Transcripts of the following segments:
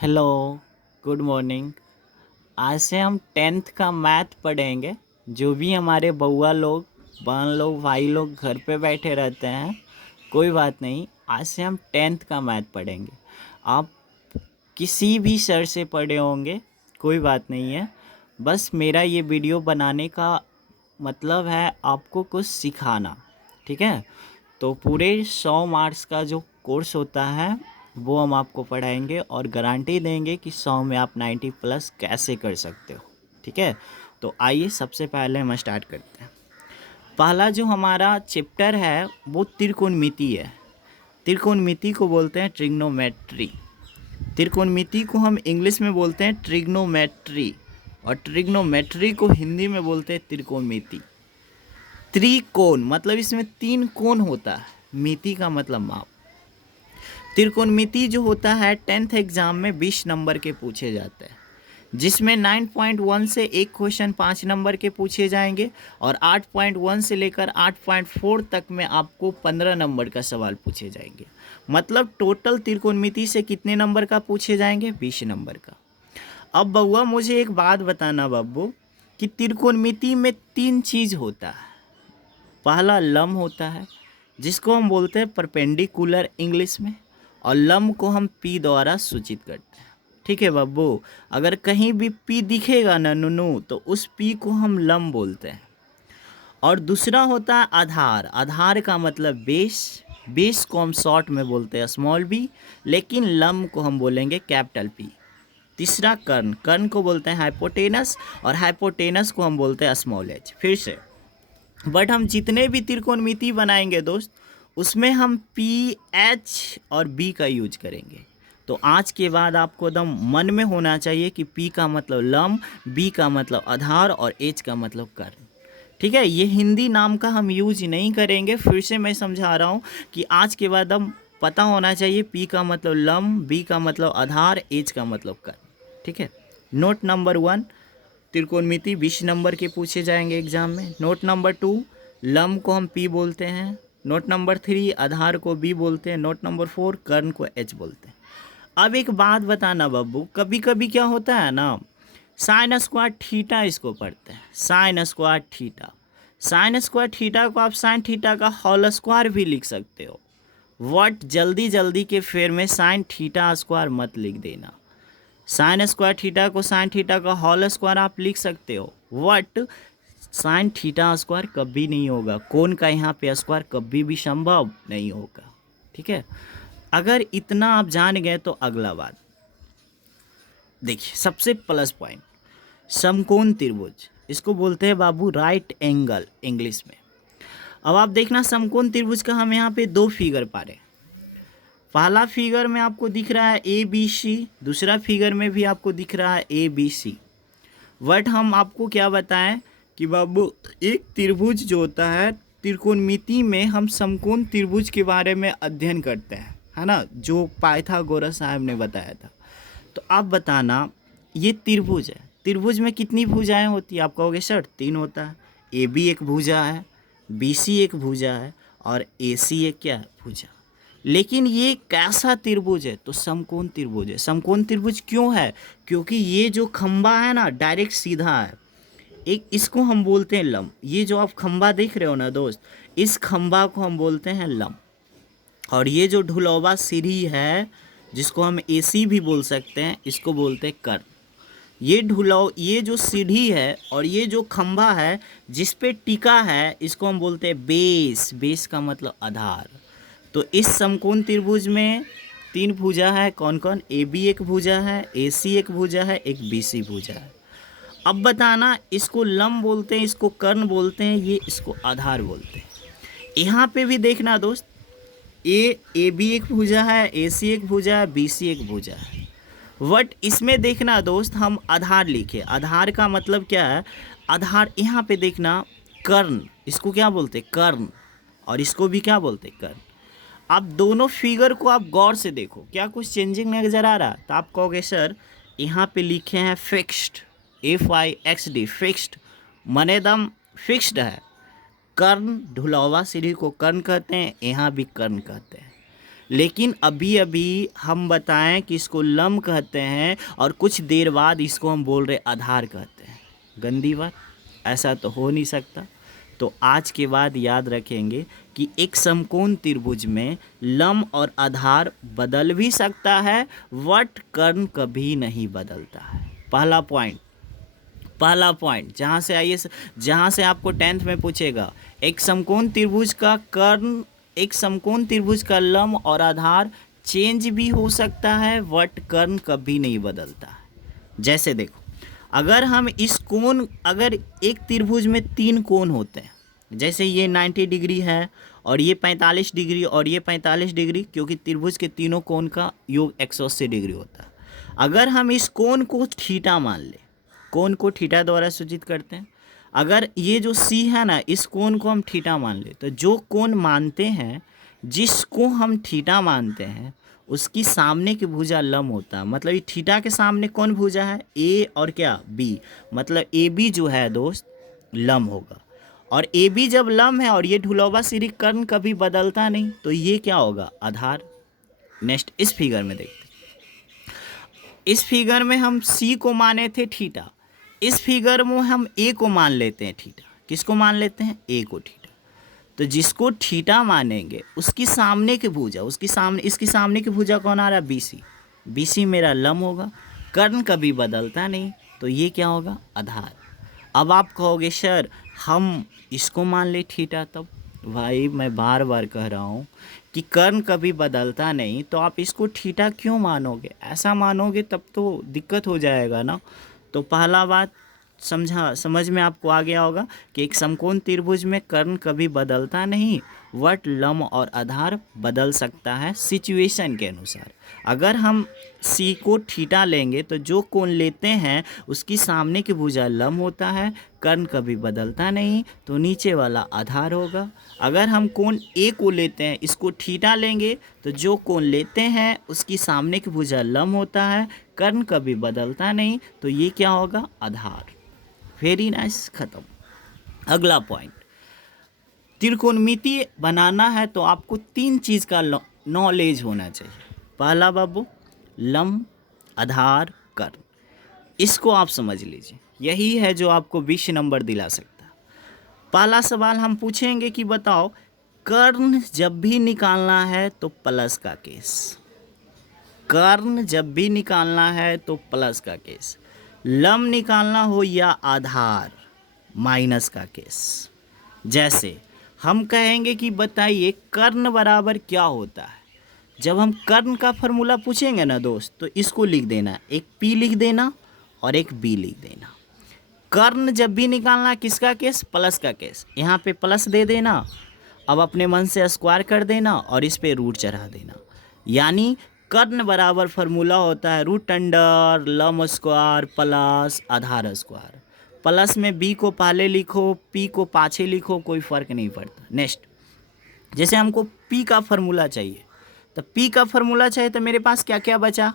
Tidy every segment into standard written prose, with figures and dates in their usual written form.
Hello, good morning. आज से हम 10th का मैथ पढ़ेंगे। जो भी हमारे बउआ लोग, बहन लोग, भाई लोग घर पे बैठे रहते हैं, कोई बात नहीं। आज से हम 10th का मैथ पढ़ेंगे। आप किसी भी सर से पढ़े होंगे, कोई बात नहीं है। बस मेरा ये वीडियो बनाने का मतलब है आपको कुछ सिखाना, ठीक है। तो पूरे 100 मार्क्स का जो कोर्स होता है वो हम आपको पढ़ाएंगे और गारंटी देंगे कि 100 में आप 90 प्लस कैसे कर सकते हो, ठीक है। तो आइए सबसे पहले हम स्टार्ट करते हैं। पहला जो हमारा चैप्टर है वो त्रिकोणमिति है। त्रिकोणमिति को बोलते हैं ट्रिग्नोमेट्री। त्रिकोणमिति को हम इंग्लिश में बोलते हैं ट्रिग्नोमेट्री, और ट्रिग्नोमेट्री को हिंदी में बोलते हैं त्रिकोणमिति। त्रिकोण मतलब इसमें 3 कोण होता है, मिति का मतलब माप। त्रिकोणमिति जो होता है 10th एग्जाम में 20 नंबर के पूछे जाते हैं, जिसमें 9.1 से एक क्वेश्चन 5 नंबर के पूछे जाएंगे और 8.1 से लेकर 8.4 तक में आपको 15 नंबर का सवाल पूछे जाएंगे। मतलब टोटल त्रिकोणमिति से कितने नंबर का पूछे जाएंगे? 20 नंबर का। अब बउआ मुझे एक बात बताना बाबू, कि त्रिकोणमिति में 3 चीज़ होता है। पहला लंब होता है, जिसको हम बोलते हैं परपेंडिकुलर इंग्लिश में, और लंब को हम पी द्वारा सूचित करते हैं, ठीक है बब्बू। अगर कहीं भी पी दिखेगा ना नुनू, तो उस पी को हम लंब बोलते हैं। और दूसरा होता है आधार। आधार का मतलब बेस। बेस को हम शॉर्ट में बोलते हैं स्मॉल बी, लेकिन लंब को हम बोलेंगे कैपिटल पी। तीसरा कर्ण। कर्ण को बोलते हैं हाइपोटेनस, और हाइपोटेनस को हम बोलते हैं स्मॉल एच। फिर से, बट हम जितने भी त्रिकोणमिति बनाएंगे दोस्त, उसमें हम पी, एच और बी का यूज करेंगे। तो आज के बाद आपको एकदम मन में होना चाहिए कि पी का मतलब लंब, बी का मतलब आधार और एच का मतलब कर्ण, ठीक है। ये हिंदी नाम का हम यूज नहीं करेंगे। फिर से मैं समझा रहा हूँ कि आज के बाद हम पता होना चाहिए पी का मतलब लंब, बी का मतलब आधार, एच का मतलब कर्ण, ठीक है। नोट नंबर 1, त्रिकोणमिति 20 नंबर के पूछे जाएंगे एग्जाम में। नोट नंबर 2, लंब को हम पी बोलते हैं। नोट नंबर 3, आधार को बी बोलते हैं। नोट नंबर 4, कर्ण को एच बोलते हैं। अब एक बात बताना बब्बू, कभी कभी क्या होता है ना, साइन स्क्वायर थीटा इसको पढ़ते हैं, sine square theta. Sine square theta को आप साइन थीटा का होल स्क्वायर भी लिख सकते हो। वट जल्दी जल्दी के फेर में साइन थीटा स्क्वायर मत लिख देना। साइन स्क्वायर थीटा को साइन थीटा का होल स्क्वायर आप लिख सकते हो, वट साइन थीटा स्क्वायर कभी नहीं होगा। कोण का यहाँ पे स्क्वायर कभी भी संभव नहीं होगा, ठीक है। अगर इतना आप जान गए तो अगला बात देखिए, सबसे प्लस पॉइंट, समकोण त्रिभुज, इसको बोलते हैं बाबू राइट एंगल इंग्लिश में। अब आप देखना, समकोण त्रिभुज का हम यहाँ पे 2 फिगर पा रहे हैं। पहला फिगर में आपको दिख रहा है ए बी सी, दूसरा फिगर में भी आपको दिख रहा है ए बी सी। बट हम आपको क्या बताएं कि बाबू, एक त्रिभुज जो होता है त्रिकोणमिति में, हम समकोण त्रिभुज के बारे में अध्ययन करते हैं, है ना, जो पाइथागोरस साहब ने बताया था। तो आप बताना, ये त्रिभुज है, त्रिभुज में कितनी भुजाएं होती है? आप कहोगे सर 3 होता है। ए बी एक भुजा है, बी सी एक भुजा है, और ए सी एक क्या है? भुजा। लेकिन ये कैसा त्रिभुज है? तो समकोण त्रिभुज है। समकोण त्रिभुज क्यों है? क्योंकि ये जो खंबा है ना, डायरेक्ट सीधा है। एक इसको हम बोलते हैं लंब। ये जो आप खंबा देख रहे हो ना दोस्त, इस खंबा को हम बोलते हैं लंब। और ये जो ढुलौवा सीढ़ी है, जिसको हम एसी भी बोल सकते हैं, इसको बोलते हैं कर्ण। ये जो सीढ़ी है और ये जो खंबा है जिस पे टिका है, इसको हम बोलते हैं बेस। बेस का मतलब आधार। तो इस समकोण त्रिभुज में 3 भुजा है। कौन कौन? ए बी एक भुजा है, ए सी एक भुजा है, एक बी सी भुजा है। अब बताना, इसको लंब बोलते हैं, इसको कर्ण बोलते हैं, ये इसको आधार बोलते हैं। यहाँ पे भी देखना दोस्त, ए बी एक भुजा है, ए सी एक भुजा है, बी सी एक भुजा है। बट इसमें देखना दोस्त, हम आधार लिखे। आधार का मतलब क्या है? आधार यहाँ पे देखना, कर्ण, इसको क्या बोलते हैं? कर्ण। और इसको भी क्या बोलते हैं? कर्ण। आप दोनों फिगर को आप गौर से देखो, क्या कुछ चेंजिंग नजर आ रहा? तो आप कहोगे सर यहाँ पे लिखे हैं फिक्स्ड, FIXD, फिक्स्ड माने दम फिक्स्ड है। कर्ण, ढुलौवा सीढ़ी को कर्ण कहते हैं, यहाँ भी कर्ण कहते हैं। लेकिन अभी अभी हम बताएं कि इसको लम्ब कहते हैं और कुछ देर बाद इसको हम बोल रहे आधार कहते हैं। गंदी बात, ऐसा तो हो नहीं सकता। तो आज के बाद याद रखेंगे कि एक समकोण त्रिभुज में लम्ब और आधार बदल भी सकता है, वट कर्ण कभी नहीं बदलता है। पहला पॉइंट जहाँ से आपको 10th में पूछेगा, एक समकोण त्रिभुज का कर्ण, एक समकोण त्रिभुज का लम्ब और आधार चेंज भी हो सकता है, वट कर्ण कभी नहीं बदलता है। जैसे देखो, अगर हम इस कोण, अगर एक त्रिभुज में 3 कोण होते हैं, जैसे ये 90 डिग्री है और ये 45 डिग्री और ये 45 डिग्री, क्योंकि त्रिभुज के तीनों कोण का योग 180 डिग्री होता है। अगर हम इस कोण को थीटा मान ले, कोण को थीटा द्वारा सूचित करते हैं, अगर ये जो सी है ना, इस कोण को हम थीटा मान ले, तो जो कोण मानते हैं, जिसको हम थीटा मानते हैं, उसकी सामने की भुजा लंब होता है। मतलब ये थीटा के सामने कौन भुजा है, ए और क्या बी, मतलब ए बी जो है दोस्त लंब होगा। और ए बी जब लंब है और ये ढुलौवा सिरी कर्ण कभी बदलता नहीं, तो ये क्या होगा, आधार। नेक्स्ट इस फिगर में देखते हैं। इस फिगर में हम सी को माने थे थीटा, इस फिगर में हम ए को मान लेते हैं थीटा। किसको मान लेते हैं, ए को थीटा। तो जिसको थीटा मानेंगे उसकी सामने की भुजा, उसकी सामने, इसकी सामने की भुजा कौन आ रहा है, बीसी। बीसी मेरा लंब होगा, कर्ण कभी बदलता नहीं, तो ये क्या होगा, आधार। अब आप कहोगे सर हम इसको मान ले थीटा, तब भाई मैं बार बार कह रहा हूँ कि कर्ण कभी बदलता नहीं, तो आप इसको थीटा क्यों मानोगे, ऐसा मानोगे तब तो दिक्कत हो जाएगा ना। तो पहला बात समझ में आपको आ गया होगा कि एक समकोण त्रिभुज में कर्ण कभी बदलता नहीं, वट लंब और आधार बदल सकता है सिचुएशन के अनुसार। अगर हम सी को थीटा लेंगे तो जो कोण लेते हैं उसकी सामने की भुजा लंब होता है, कर्ण कभी बदलता नहीं, तो नीचे वाला आधार होगा। अगर हम कोण ए को लेते हैं, इसको थीटा लेंगे, तो जो कोण लेते हैं उसकी सामने की भुजा लंब होता है, कर्ण कभी बदलता नहीं, तो ये क्या होगा, आधार। वेरी नाइस, खत्म। अगला पॉइंट, त्रिकोणमिति बनाना है तो आपको 3 चीज़ का नॉलेज होना चाहिए। पहला बाबू, लंब, आधार, कर्ण। इसको आप समझ लीजिए, यही है जो आपको 20 नंबर दिला सकता है। पहला सवाल हम पूछेंगे कि बताओ, कर्ण जब भी निकालना है तो प्लस का केस, कर्ण जब भी निकालना है तो प्लस का केस, लंब निकालना हो या आधार, माइनस का केस। जैसे हम कहेंगे कि बताइए कर्ण बराबर क्या होता है। जब हम कर्ण का फॉर्मूला पूछेंगे ना दोस्त, तो इसको लिख देना, एक P लिख देना और एक B लिख देना। कर्ण जब भी निकालना, किसका केस, प्लस का केस, यहाँ पे प्लस दे देना, अब अपने मन से स्क्वायर कर देना और इस पे रूट चढ़ा देना। यानी कर्ण बराबर फॉर्मूला होता है रूट अंडर लंब स्क्वायर प्लस आधार स्क्वायर। प्लस में B को पहले लिखो, P को पाछे लिखो, कोई फ़र्क नहीं पड़ता। नेक्स्ट, जैसे हमको P का फॉर्मूला चाहिए, तो P का फॉर्मूला चाहिए तो मेरे पास क्या क्या बचा,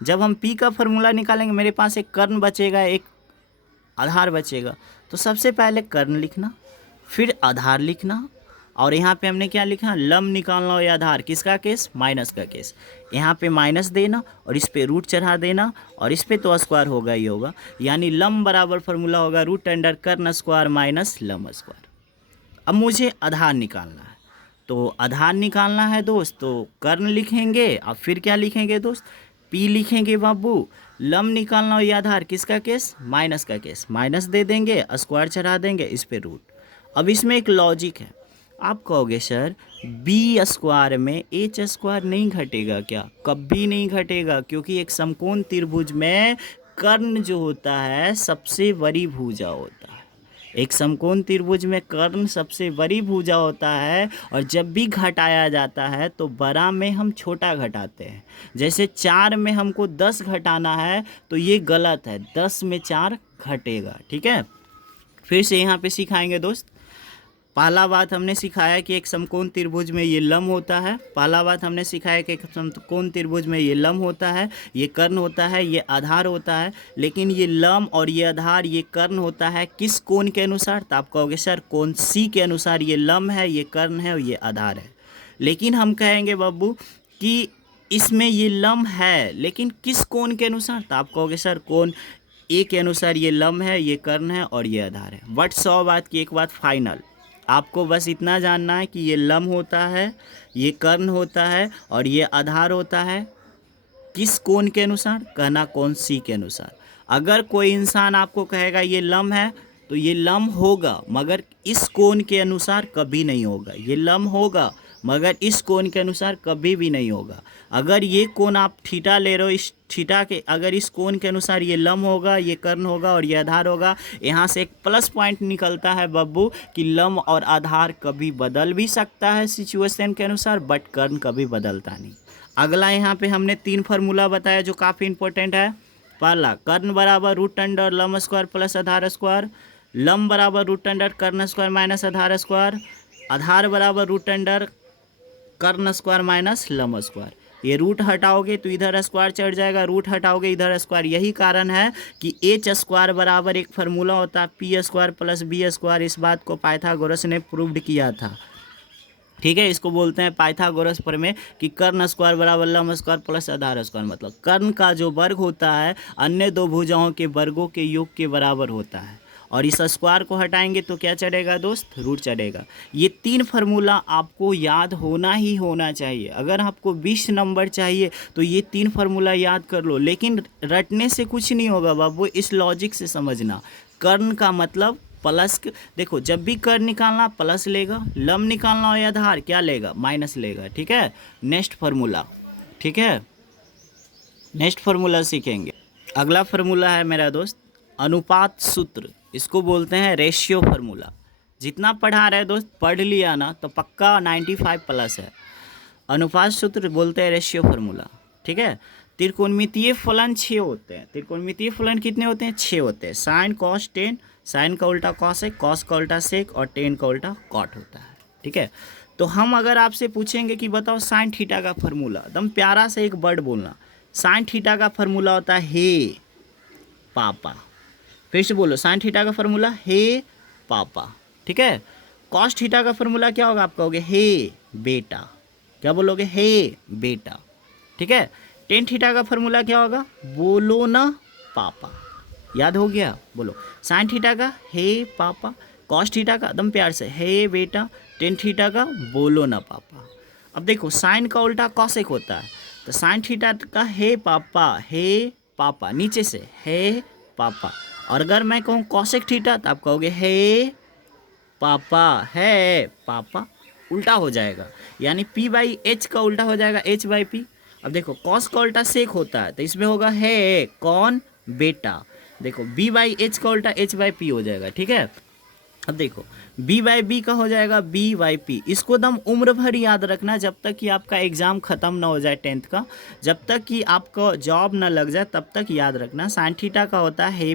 जब हम P का फॉर्मूला निकालेंगे मेरे पास एक कर्ण बचेगा, एक आधार बचेगा। तो सबसे पहले कर्ण लिखना, फिर आधार लिखना, और यहाँ पे हमने क्या लिखा, लंब निकालना हो या आधार, किसका केस, माइनस का केस। यहाँ पे माइनस देना और इस पे रूट चढ़ा देना, और इस पे तो स्क्वायर होगा ही होगा। यानी लंब बराबर फॉर्मूला होगा रूट अंडर कर्ण स्क्वायर माइनस लंब स्क्वायर। अब मुझे आधार निकालना है, तो आधार निकालना है दोस्त, तो कर्ण लिखेंगे और फिर क्या लिखेंगे दोस्त, P लिखेंगे बाबू। लंब निकालना हो या आधार, किसका केस, माइनस का केस, माइनस दे देंगे, स्क्वायर चढ़ा देंगे, इस पे रूट। अब इसमें एक लॉजिक है, आप कहोगे सर B स्क्वायर में H स्क्वायर नहीं घटेगा क्या, कभी नहीं घटेगा, क्योंकि एक समकोण त्रिभुज में कर्ण जो होता है सबसे बड़ी भुजा होता है। एक समकोण त्रिभुज में कर्ण सबसे बड़ी भुजा होता है, और जब भी घटाया जाता है तो बड़ा में हम छोटा घटाते हैं। जैसे 4 में हमको 10 घटाना है तो ये गलत है, 10 में 4 घटेगा। ठीक है, फिर से यहाँ पे सिखाएंगे दोस्त। पहला बात हमने सिखाया कि एक समकोण त्रिभुज में ये लंब होता है, पहला बात हमने सिखाया कि एक समकोण त्रिभुज में ये लंब होता है, ये कर्ण होता है, ये आधार होता है। लेकिन ये लंब और ये आधार, ये कर्ण होता है किस कोण के अनुसार, तो आप कहोगे सर कोण C के अनुसार ये लंब है, ये कर्ण है और ये आधार है। लेकिन हम कहेंगे बाबू कि इसमें ये लम्ब है, लेकिन किस कोण के अनुसार? तो आप कहोगे सर कोण ए के अनुसार ये लम्ब है, ये कर्ण है और ये आधार है। बट 100 बात की एक बात फाइनल, आपको बस इतना जानना है कि ये लम्ब होता है, ये कर्ण होता है और ये आधार होता है। किस कोण के अनुसार? कहना कोण सी के अनुसार। अगर कोई इंसान आपको कहेगा ये लम्ब है, तो ये लम्ब होगा, मगर इस कोण के अनुसार कभी नहीं होगा। ये लम्ब होगा मगर इस कोण के अनुसार कभी भी नहीं होगा। अगर ये कोण आप थीटा ले रहे हो, इस थीटा के अगर इस कोण के अनुसार ये लम्ब होगा, ये कर्ण होगा और ये आधार होगा, यहाँ से एक प्लस पॉइंट निकलता है बब्बू कि लम्ब और आधार कभी बदल भी सकता है सिचुएशन के अनुसार, बट कर्ण कभी बदलता नहीं। अगला यहाँ पे हमने 3 फार्मूला बताया जो काफ़ी इंपॉर्टेंट है। पहला, कर्ण बराबर रूट अंडर लम्ब स्क्वायर प्लस आधार स्क्वायर, लम्ब बराबर रूट अंडर कर्ण स्क्वायर माइनस आधार स्क्वायर, आधार बराबर रूट अंडर कर्ण स्क्वायर माइनस लम्ब स्क्वायर। ये रूट हटाओगे तो इधर स्क्वायर चढ़ जाएगा, रूट हटाओगे इधर स्क्वायर। यही कारण है कि एच स्क्वायर बराबर एक फार्मूला होता है P square plus B square. इस बात को पाइथागोरस ने प्रूव्ड किया था। ठीक है, इसको बोलते हैं पाइथागोरस प्रमेय कि कर्ण स्क्वायर बराबर लम्ब स्क्वायर प्लस आधार स्क्वायर। मतलब कर्ण का जो वर्ग होता है अन्य दो भुजाओं के वर्गों के योग के बराबर होता है, और इस स्क्वायर को हटाएंगे तो क्या चढ़ेगा दोस्त? रूट चढ़ेगा। ये 3 फार्मूला आपको याद होना ही होना चाहिए। अगर आपको 20 नंबर चाहिए तो ये 3 फार्मूला याद कर लो, लेकिन रटने से कुछ नहीं होगा बाबू, इस लॉजिक से समझना। कर्ण का मतलब प्लस, देखो जब भी कर्ण निकालना प्लस लेगा, लम्ब निकालना हो या आधार क्या लेगा? माइनस लेगा। ठीक है, नेक्स्ट फार्मूला। ठीक है, नेक्स्ट फार्मूला सीखेंगे। अगला फार्मूला है मेरा दोस्त अनुपात सूत्र। इसको बोलते हैं रेशियो फार्मूला। जितना पढ़ा रहे दोस्त पढ़ लिया ना तो पक्का 95 प्लस है। अनुपात सूत्र बोलते हैं रेशियो फार्मूला। ठीक है, त्रिकोणमितीय फलन 6 होते हैं। त्रिकोणमितीय फलन कितने होते हैं? 6 होते हैं। साइन कॉस टेन, साइन का उल्टा कॉस है, कॉस का उल्टा सेक और टेन का उल्टा कॉट होता है। ठीक है, तो हम अगर आपसे पूछेंगे कि बताओ साइन थीटा का फार्मूला, एकदम प्यारा से एक वर्ड बोलना। साइन थीटा का फार्मूला होता है हे पापा। फिर से बोलो, साइन थीटा का फार्मूला हे पापा। ठीक है, कॉस थीटा का फार्मूला क्या होगा? आप कहोगे हे बेटा। क्या बोलोगे? हे बेटा। ठीक है, टेन थीटा का फार्मूला क्या होगा? बोलो ना पापा। याद हो गया? बोलो, साइन थीटा का हे पापा, कॉस थीटा का एकदम प्यार से हे बेटा, टेन थीटा का बोलो ना पापा। अब देखो साइन का उल्टा कॉसेक होता है, तो साइन थीटा का हे पापा नीचे से हे पापा। और अगर मैं कहूँ कॉसेक थीटा तो आप कहोगे हे पापा, उल्टा हो जाएगा, यानी p बाई एच का उल्टा हो जाएगा h बाई पी। अब देखो कॉस का उल्टा सेक होता है तो इसमें होगा है कौन बेटा। देखो b बाई एच का उल्टा h बाई पी हो जाएगा। ठीक है, अब देखो b बाई बी का हो जाएगा b बाई पी। इसको एकदम उम्र भर याद रखना, जब तक कि आपका एग्ज़ाम ख़त्म ना हो जाए 10th का, जब तक कि आपको जॉब ना लग जाए तब तक याद रखना। साइन थीटा का होता है हे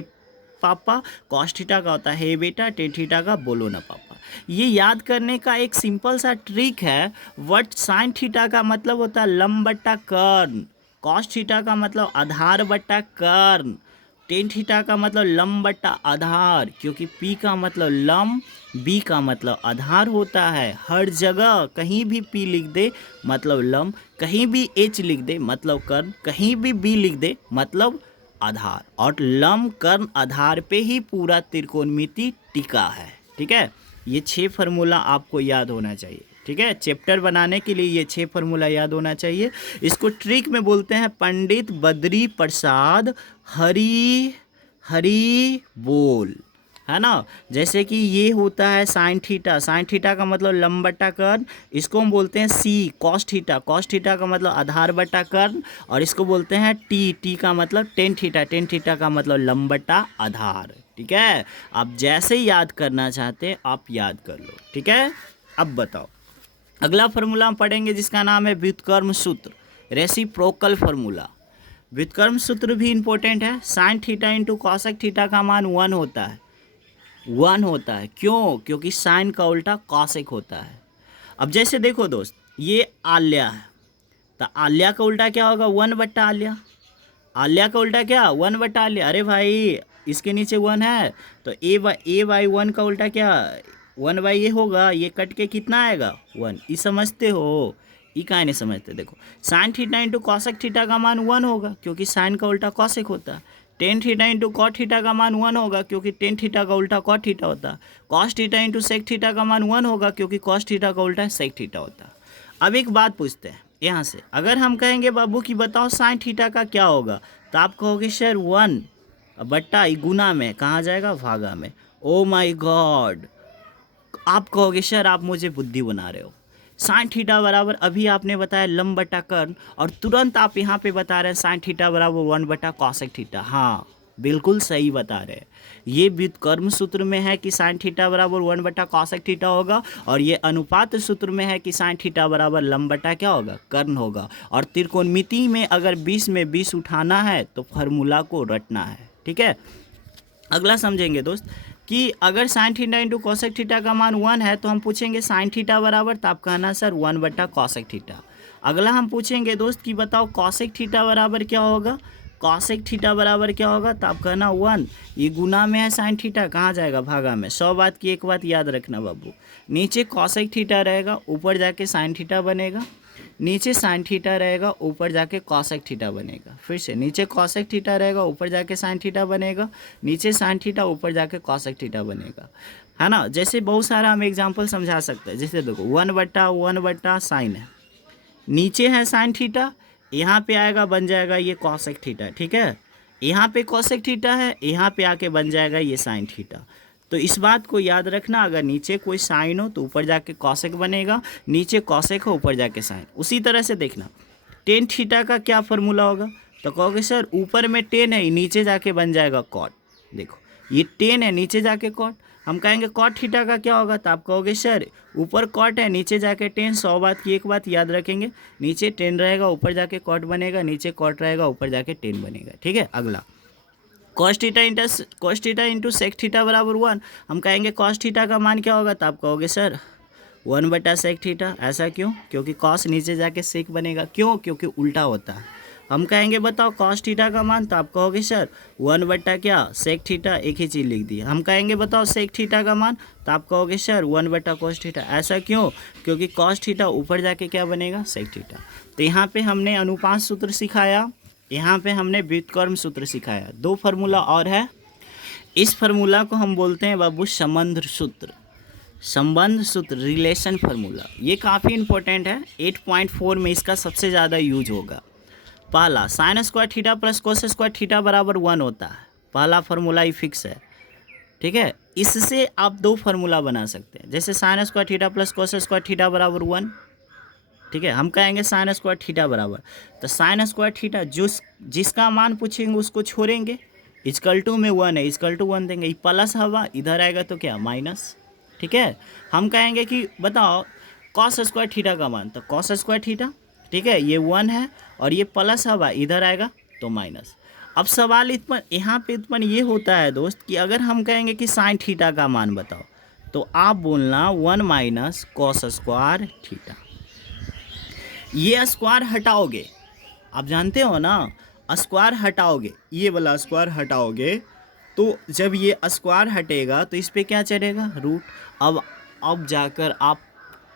पापा, कॉस थीटा का होता है हे बेटा, टेन थीटा का बोलो ना पापा। ये याद करने का एक सिंपल सा ट्रिक है। वट साइन थीटा का मतलब होता है लंब बट्टा कर्ण, कॉस थीटा का मतलब आधार बट्टा कर्ण, टेन थीटा का मतलब लंब बट्टा आधार, क्योंकि पी का मतलब लंब, बी का मतलब आधार होता है। हर जगह कहीं भी पी लिख दे मतलब लंब, कहीं भी एच लिख दे मतलब कर्ण, कहीं भी बी लिख दे मतलब आधार, और लंब कर्ण आधार पे ही पूरा त्रिकोणमिति टिका है। ठीक है, ये 6 फार्मूला आपको याद होना चाहिए। ठीक है, चैप्टर बनाने के लिए ये 6 फार्मूला याद होना चाहिए। इसको ट्रिक में बोलते हैं पंडित बद्री प्रसाद हरी हरी बोल, है ना। जैसे कि ये होता है साइन थीटा, साइन थीटा का मतलब लंब बट्टा कर्ण, इसको हम बोलते हैं सी कॉस थीटा, कॉस थीटा का मतलब आधार बट्टा कर्ण, और इसको बोलते हैं टी, टी का मतलब टेन थीटा, टेन थीटा का मतलब लंब बट्टा आधार। ठीक है, आप जैसे याद करना चाहते हैं आप याद कर लो। ठीक है, अब बताओ अगला फार्मूला हम पढ़ेंगे जिसका नाम है व्युत्क्रम सूत्र, रेसिप्रोकल फार्मूला। व्युत्क्रम सूत्र भी इंपॉर्टेंट है। Sine theta into cosec theta का मान 1 होता है, 1 होता है। क्यों? क्योंकि साइन का उल्टा कॉसेक होता है। अब जैसे देखो दोस्त, ये आल्या है तो आल्या का उल्टा क्या होगा? 1 बट्टा आल्या। आल्या का उल्टा क्या? 1 बट्टा आल्या। अरे भाई इसके नीचे 1 है तो ए बाई 1 का उल्टा क्या? 1 बाई ये होगा, ये कट के कितना आएगा? 1। ये समझते हो? ये काहे नहीं समझते, देखो sine theta into cosec theta का मान 1 होगा क्योंकि साइन का उल्टा कॉसेक होता है। Tan theta into cot theta का मान 1 होगा क्योंकि टेन थीटा का उल्टा कॉट थीटा होता है। Cos theta into sec theta का मान 1 होगा क्योंकि कॉस थीटा का उल्टा सेक थीटा होता है। अब एक बात पूछते हैं यहाँ से, अगर हम कहेंगे बाबू कि बताओ साइन थीटा का क्या होगा, तो आप कहोगे सर 1 बट्टा गुना में कहाँ जाएगा, भागा में। ओ माई गॉड, आप कहोगे सर आप मुझे बुद्धि बना रहे हो। साइन थीटा बराबर अभी आपने बताया लंब बटा कर्ण, और तुरंत आप यहाँ पे बता रहे हैं साइन थीटा बराबर 1 बटा कॉसेक थीटा। हाँ बिल्कुल सही बता रहे हैं। ये व्युत्क्रम सूत्र में है कि साइन थीटा बराबर 1 बटा कॉसेक थीटा होगा, और ये अनुपात सूत्र में है कि साइन थीटा बराबर लंब बटा क्या होगा, कर्ण होगा। और त्रिकोणमिति में अगर 20 में 20 उठाना है तो फार्मूला को रटना है। ठीक है, अगला समझेंगे दोस्त कि अगर sine theta into cosec theta का मान 1 है तो हम पूछेंगे साइन थीटा बराबर, तो आप कहना सर 1 बटा कॉसेक थीटा। अगला हम पूछेंगे दोस्त कि बताओ कॉसेक थीटा बराबर क्या होगा, कॉसेक थीटा बराबर क्या होगा, तो आप कहना 1, ये गुना में है साइन थीटा कहाँ जाएगा, भागा में। 100 बात की एक बात याद रखना बाबू, नीचे कॉसेक थीटा रहेगा ऊपर जाके साइन थीटा बनेगा, नीचे साइन थीटा रहेगा ऊपर जाके कॉसेक थीटा बनेगा। फिर से नीचे कॉसेक थीटा रहेगा ऊपर जाके साइन थीटा बनेगा, नीचे साइन थीटा ऊपर जाके कॉसेक थीटा बनेगा, है ना। जैसे बहुत सारा हम एग्जांपल समझा सकते हैं, जैसे देखो 1 बट्टा साइन है, नीचे है साइन थीटा, यहाँ पे आएगा बन जाएगा ये कॉसेक थीटा। ठीक है, यहाँ पे कॉसेक थीटा है, यहाँ पे आके बन जाएगा ये साइन थीटा। तो इस बात को याद रखना, अगर नीचे कोई साइन हो तो ऊपर जाके कॉसेक बनेगा, नीचे कॉसेक हो ऊपर जाके साइन। उसी तरह से देखना टेन थीटा का क्या फार्मूला होगा, तो कहोगे सर ऊपर में टेन है नीचे जाके बन जाएगा कॉट। देखो ये टेन है नीचे जाके कॉट, हम कहेंगे कॉट थीटा का क्या होगा, तो आप कहोगे सर ऊपर कॉट है नीचे जाके टेन। 100 बात की एक बात याद रखेंगे, नीचे टेन रहेगा ऊपर जाके कॉट बनेगा, नीचे कॉट रहेगा ऊपर जाके टेन बनेगा। ठीक है, अगला cos theta into sec theta बराबर 1, हम कहेंगे कॉस थीटा का मान क्या होगा, तो आप कहोगे सर 1 बटा सेक थीटा। ऐसा क्यों, क्योंकि कॉस नीचे जाके सेक बनेगा, क्यों, क्योंकि उल्टा होता है। हम कहेंगे बताओ कॉस थीटा का मान, तो आप कहोगे सर 1 बटा क्या सेक थीटा, एक ही चीज़ लिख दी। हम कहेंगे बताओ सेक थीटा का मान, तो आप कहोगे सर 1 बटा कॉस थीटा। ऐसा क्यों, क्योंकि कॉस थीटा ऊपर जाके क्या बनेगा, सेक थीटा। तो यहाँ पे हमने अनुपात सूत्र सिखाया, यहाँ पे हमने व्युत्क्रम सूत्र सिखाया। 2 फार्मूला और है, इस फार्मूला को हम बोलते हैं बाबू संबंध सूत्र, संबंध सूत्र, रिलेशन फार्मूला। ये काफ़ी इंपॉर्टेंट है, 8.4 में इसका सबसे ज़्यादा यूज होगा। पहला sine square theta plus cos square theta बराबर 1 होता है, पहला फार्मूला ही फिक्स है। ठीक है, इससे आप 2 फार्मूला बना सकते हैं, जैसे sine square theta plus cos square theta बराबर 1। ठीक है, हम कहेंगे साइन स्क्वायर थीटा बराबर, तो साइन स्क्वायर थीटा जिसका मान पूछेंगे उसको छोड़ेंगे, इक्वल टू में 1 है, इक्वल टू 1 देंगे, प्लस हवा इधर आएगा तो क्या माइनस। ठीक है, हम कहेंगे कि बताओ कॉस स्क्वायर थीटा का मान, तो कॉस स्क्वायर थीटा, ठीक है ये 1 है, और ये प्लस हवा इधर आएगा तो माइनस। अब सवाल यहाँ पे उत्पन्न ये होता है दोस्त कि अगर हम कहेंगे कि साइन थीटा का मान बताओ, तो आप बोलना 1 माइनस कॉस स्क्वायर थीटा। ये स्क्वायर हटाओगे, आप जानते हो ना, स्क्वायर हटाओगे, ये वाला स्क्वायर हटाओगे, तो जब ये स्क्वायर हटेगा तो इस पे क्या चढ़ेगा, रूट। अब जाकर आप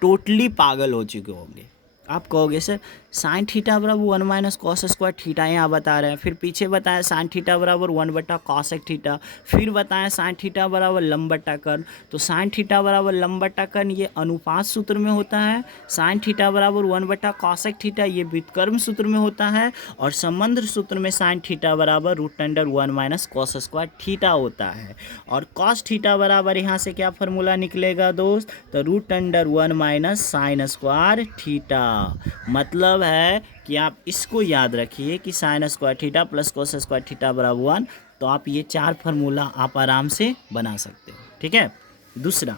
टोटली पागल हो चुके होंगे। आप कहोगे सर साइन थीटा बराबर 1 माइनस कॉस स्क्वायर थीटा यहाँ बता रहे हैं, फिर पीछे बताया साइन थीटा बराबर 1 बटा कॉसेक थीटा, फिर बताया साइन थीटा बराबर लंब बटा कर्ण। तो साइन थीटा बराबर लंब बटा कर्ण ये अनुपात सूत्र में होता है, साइन थीटा बराबर 1 बटा कॉसेक थीटा ये व्युत्क्रम सूत्र में होता है, और संबंध सूत्र में साइन थीटा बराबर √1 माइनस कॉस स्क्वायर थीटा होता है। और कॉस थीटा बराबर यहाँ से क्या फार्मूला निकलेगा दोस्त, तो √1 माइनस साइन स्क्वायर थीटा। मतलब है कि आप इसको याद रखिए कि sine square theta plus cos square theta बराबर 1, तो आप ये 4 फार्मूला आप आराम से बना सकते हो। ठीक है, दूसरा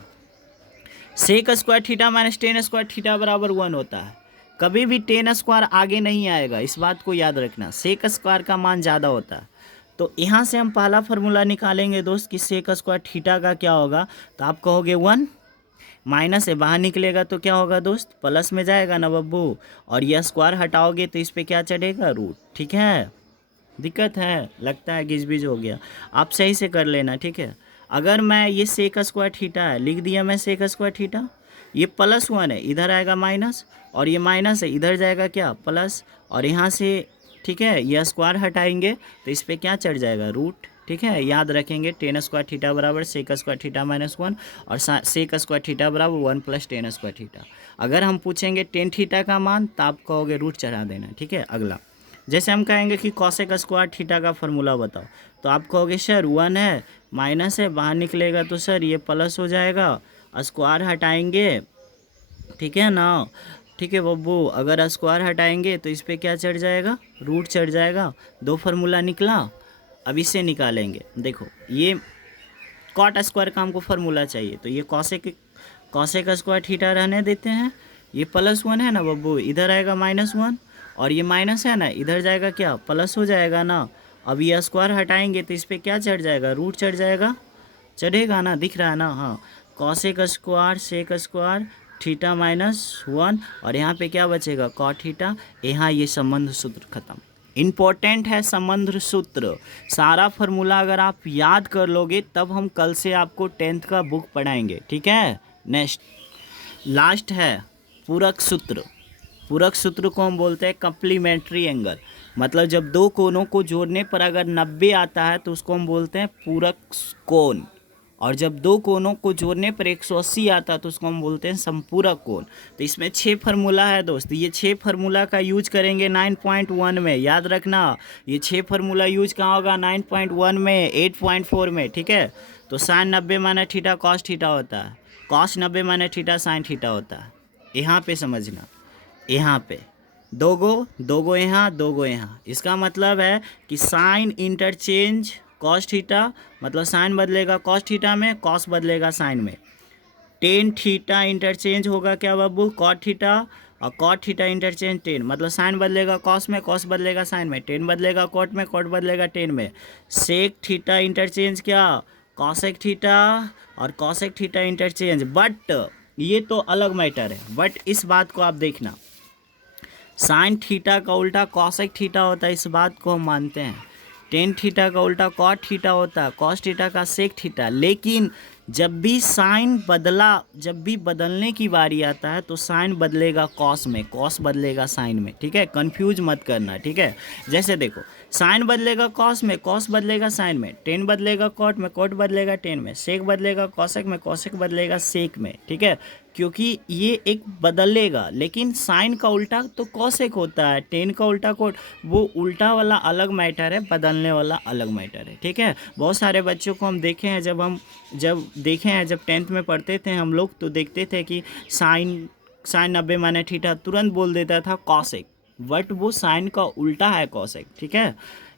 sec square theta minus tan square theta बराबर 1 होता है, कभी भी टेन स्क्वायर आगे नहीं आएगा, इस बात को याद रखना, सेक स्क्वायर का मान ज़्यादा होता है। तो यहाँ से हम पहला फार्मूला निकालेंगे दोस्त कि सेक स्क्वायर थीटा का क्या होगा, तो आप कहोगे 1, माइनस से बाहर निकलेगा तो क्या होगा दोस्त, प्लस में जाएगा ना बब्बू, और यह स्क्वायर हटाओगे तो इस पे क्या चढ़ेगा, रूट। ठीक है, दिक्कत है, लगता है गिजबिज हो गया, आप सही से कर लेना। ठीक है, अगर मैं ये सेक स्क्वायर थीटा है लिख दिया मैं सेक स्क्वायर थीटा, ये +1 है, इधर आएगा माइनस, और ये माइनस है, इधर जाएगा क्या प्लस, और यहाँ से ठीक है ये स्क्वायर हटाएंगे तो इस पर क्या चढ़ जाएगा रूट। ठीक है, याद रखेंगे tan स्क्वायर थीटा बराबर सेक स्क्वायर थीटा -1 और सेक स्क्वायर थीटा बराबर 1 + tan स्क्वायर थीटा। अगर हम पूछेंगे tan थीटा का मान तो आप कहोगे रूट चढ़ा देना। ठीक है, अगला जैसे हम कहेंगे कि कॉसेक स्क्वायर थीटा का फॉर्मूला बताओ, तो आप कहोगे सर 1 है माइनस है बाहर निकलेगा तो सर ये प्लस हो जाएगा, स्क्वायर हटाएंगे, ठीक है ना। ठीक है बब्बू, अगर स्क्वायर हटाएंगे तो इस पर क्या चढ़ जाएगा रूट चढ़ जाएगा। दो फार्मूला निकला, अब इससे निकालेंगे। देखो ये कॉट स्क्वायर का हमको फार्मूला चाहिए, तो ये कॉसेक स्क्वायर थीटा रहने देते हैं। ये +1 है ना बब्बू, इधर आएगा -1, और ये माइनस है ना, इधर जाएगा क्या प्लस हो जाएगा ना। अब ये स्क्वायर हटाएंगे तो इस पर क्या चढ़ जाएगा रूट चढ़ जाएगा, चढ़ेगा ना, दिख रहा है ना। हाँ, cosec square sec square theta -1, और यहाँ पे क्या बचेगा कॉट थीटा। यहाँ ये संबंध सूत्र खत्म। इम्पोर्टेंट है संबंध सूत्र, सारा फार्मूला अगर आप याद कर लोगे तब हम कल से आपको 10th का बुक पढ़ाएंगे। ठीक है, नेक्स्ट लास्ट है पूरक सूत्र। पूरक सूत्र को हम बोलते हैं कम्प्लीमेंट्री एंगल, मतलब जब दो कोनों को जोड़ने पर अगर 90 आता है तो उसको हम बोलते हैं पूरक कोण, और जब दो कोनों को जोड़ने पर 180 आता है तो उसको हम बोलते हैं संपूरक कोण। तो इसमें 6 फार्मूला है दोस्त, ये 6 फार्मूला का यूज करेंगे 9.1 में, याद रखना। ये 6 फार्मूला यूज कहाँ होगा 9.1 में, 8.4 में। ठीक है, तो sin 90 minus theta cos theta होता है, cos 90 minus theta sine theta होता है। यहाँ पे समझना, यहाँ पे दो गो यहाँ दो गो यहाँ, इसका मतलब है कि साइन इंटरचेंज कॉस थीटा, मतलब साइन बदलेगा कॉस थीटा में, कॉस बदलेगा साइन में। टेन थीटा इंटरचेंज होगा क्या बाबू कॉट थीटा, और कॉट थीटा इंटरचेंज टेन, मतलब साइन बदलेगा कॉस में, कॉस बदलेगा साइन में, टेन बदलेगा कॉट में, कॉट बदलेगा टेन में। सेक थीटा इंटरचेंज क्या कॉसेक थीटा, और कॉसेक थीटा इंटरचेंज, बट ये तो अलग मैटर है। बट इस बात को आप देखना, साइन थीटा का उल्टा कॉसेक थीटा होता है, इस बात को हम मानते हैं। टेन थीटा का उल्टा कॉट थीटा होता है, कॉस थीटा का सेक थीटा। लेकिन जब भी साइन जब भी बदलने की बारी आता है तो साइन बदलेगा कॉस में, कॉस बदलेगा साइन में। ठीक है, कंफ्यूज मत करना। ठीक है, जैसे देखो साइन बदलेगा कॉस में, कॉस बदलेगा साइन में, टेन बदलेगा कॉट में, कॉट बदलेगा टेन में, सेक बदलेगा कॉसेक में, कॉसेक बदलेगा सेक में। ठीक है, क्योंकि ये एक बदलेगा, लेकिन साइन का उल्टा तो कॉसेक होता है, टेन का उल्टा कोट, वो उल्टा वाला अलग मैटर है, बदलने वाला अलग मैटर है। ठीक है, बहुत सारे बच्चों को हम देखे हैं, जब 10th में पढ़ते थे हम लोग, तो देखते थे कि साइन 90 माइनस थीटा तुरंत बोल देता था कॉसेक, बट वो साइन का उल्टा है कॉसेक। ठीक है,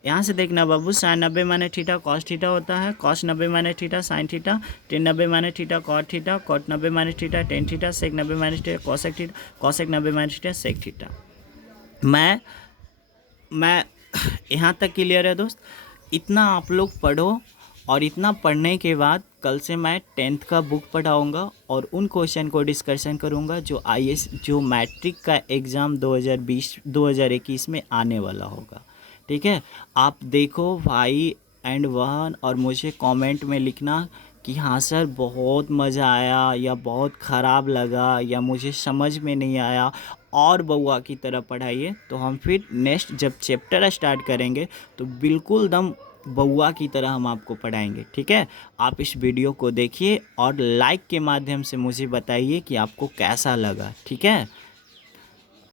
यहाँ से देखना बाबू, sine 90 minus theta cos theta होता है, cos 90 minus theta sine theta, tan 90 minus theta cot theta, cot 90 minus theta tan theta, sec 90 minus theta cosec theta, cosec 90 minus theta sec theta. मैं यहाँ तक क्लियर है दोस्त। इतना आप लोग पढ़ो, और इतना पढ़ने के बाद कल से मैं 10th का बुक पढ़ाऊँगा और उन क्वेश्चन को डिस्कशन करूँगा जो मैट्रिक का एग्ज़ाम 2021 में आने वाला होगा। ठीक है, आप देखो भाई एंड बहन, और मुझे कमेंट में लिखना कि हाँ सर बहुत मज़ा आया, या बहुत ख़राब लगा, या मुझे समझ में नहीं आया, और बउआ की तरह पढ़ाइए। तो हम फिर नेक्स्ट जब चैप्टर स्टार्ट करेंगे तो बिल्कुल दम बउआ की तरह हम आपको पढ़ाएंगे। ठीक है, आप इस वीडियो को देखिए और लाइक के माध्यम से मुझे बताइए कि आपको कैसा लगा। ठीक है।